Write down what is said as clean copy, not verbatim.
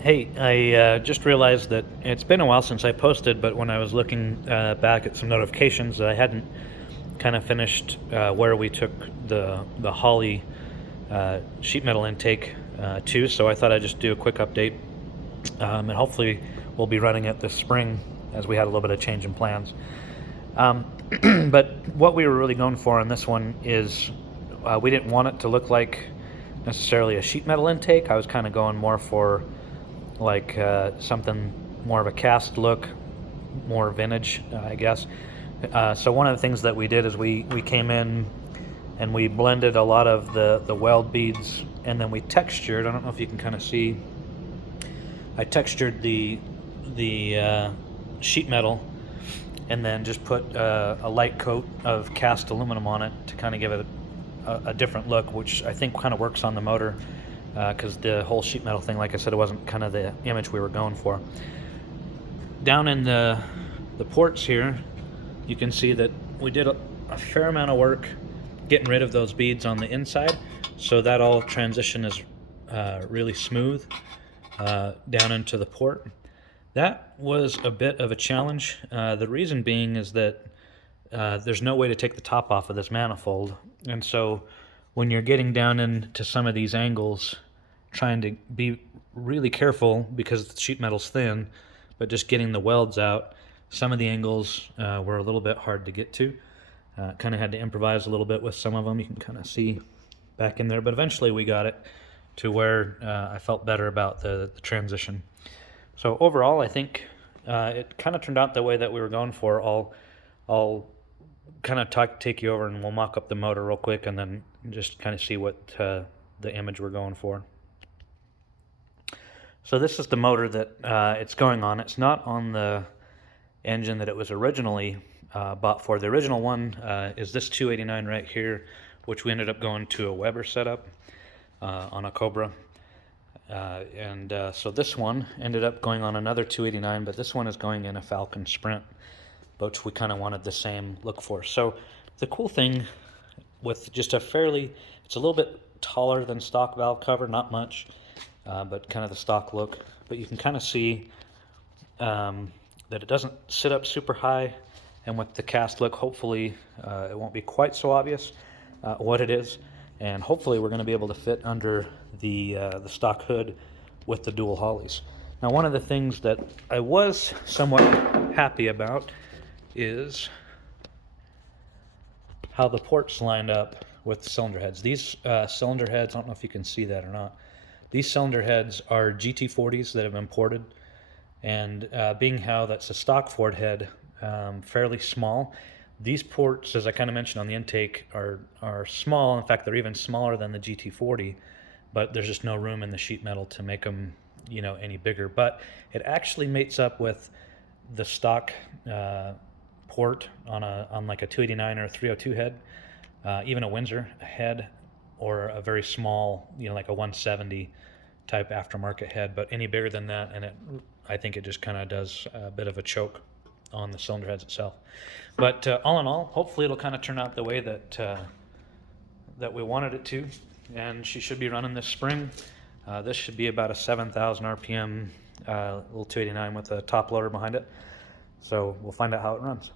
Hey, I just realized that it's been a while since I posted, but when I was looking back at some notifications, I hadn't kind of finished where we took the Holley sheet metal intake to. So I thought I'd just do a quick update, and hopefully we'll be running it this spring as we had a little bit of change in plans. Um, but what we were really going for on this one is we didn't want it to look like necessarily a sheet metal intake. I was kind of going more for like something more of a cast look, more vintage, I guess. So one of the things that we did is we came in and we blended a lot of the weld beads, and then we textured. I don't know if you can kind of see. I textured the sheet metal, and then just put a light coat of cast aluminum on it to kind of give it a different look, which I think kind of works on the motor because the whole sheet metal thing, like I said, it wasn't kind of the image we were going for. Down in the ports here, you can see that we did a fair amount of work getting rid of those beads on the inside, so that all transition is really smooth down into the port. That was a bit of a challenge. The reason being is that there's no way to take the top off of this manifold, and so when you're getting down into some of these angles, trying to be really careful because the sheet metal's thin, but just getting the welds out, some of the angles were a little bit hard to get to. Kind of had to improvise a little bit with some of them. You can kind of see back in there, but eventually we got it to where I felt better about the transition. So overall, I think it kind of turned out the way that we were going for. I'll kind of take you over and we'll mock up the motor real quick and then just kind of see what the image we're going for. So this is the motor that it's going on. It's not on the engine that it was originally bought for. The original one is this 289 right here, which we ended up going to a Weber setup on a Cobra. So this one ended up going on another 289, but this one is going in a Falcon Sprint, which we kind of wanted the same look for. So the cool thing with just it's a little bit taller than stock valve cover, not much, but kind of the stock look. But you can kind of see that it doesn't sit up super high, and with the cast look, hopefully it won't be quite so obvious what it is, and hopefully we're going to be able to fit under the stock hood with the dual Holleys. Now, one of the things that I was somewhat happy about is how the ports lined up with the cylinder heads. These cylinder heads, I don't know if you can see that or not, these cylinder heads are GT40s that have been imported, and being how that's a stock Ford head, fairly small, these ports, as I kind of mentioned on the intake, are small. In fact, they're even smaller than the GT40, but there's just no room in the sheet metal to make them, any bigger. But it actually mates up with the stock port on like a 289 or a 302 head, even a Windsor head, or a very small, like a 170 type aftermarket head. But any bigger than that, and I think it just kind of does a bit of a choke on the cylinder heads itself. But all in all, hopefully it'll kind of turn out the way that we wanted it to, and she should be running this spring. This should be about a 7,000 RPM little 289 with a top loader behind it. So we'll find out how it runs.